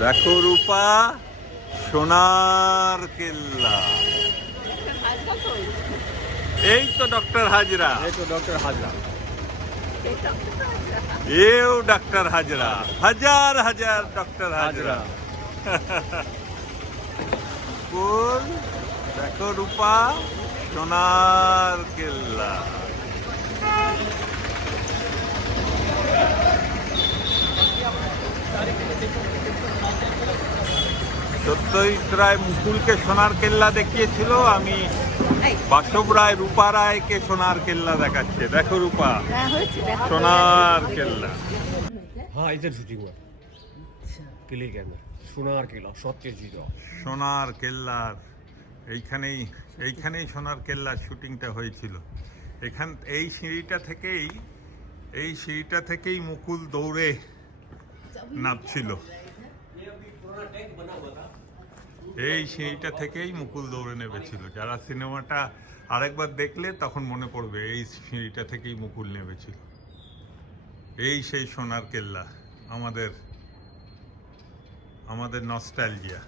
দেখো রূপা, সোনার কেল্লা। এই তো ডক্টর হাজরা, এও ডক্টর হাজরা, হাজার হাজার ডক্টর হাজরা। বল, দেখো রূপা, সোনার কেল্লা। সত্যজিৎ রায় মুকুলকে সোনার কেল্লা দেখিয়েছিল, আমি বাসব রায় রূপা রায়কে সোনার কেল্লা দেখাচ্ছে। দেখো রূপা, সোনার কেল্লা। हाँ इधर शूटिंग हुआ किले के अंदर सोनार किला सत्यजिৎ সোনার কেল্লার এইখানেই সোনার কেল্লার শুটিংটা হয়েছিল। এই সিঁড়িটা থেকেই মুকুল দৌড়ে নামছিল। এই সিঁড়িটা থেকেই মুকুল দৌড়ে নেমেছিল। যারা সিনেমাটা আরেকবার দেখলে তখন মনে পড়বে এই সিঁড়িটা থেকেই মুকুল নেমেছিল। এই সেই সোনার কেল্লা, আমাদের নস্টালজিয়া।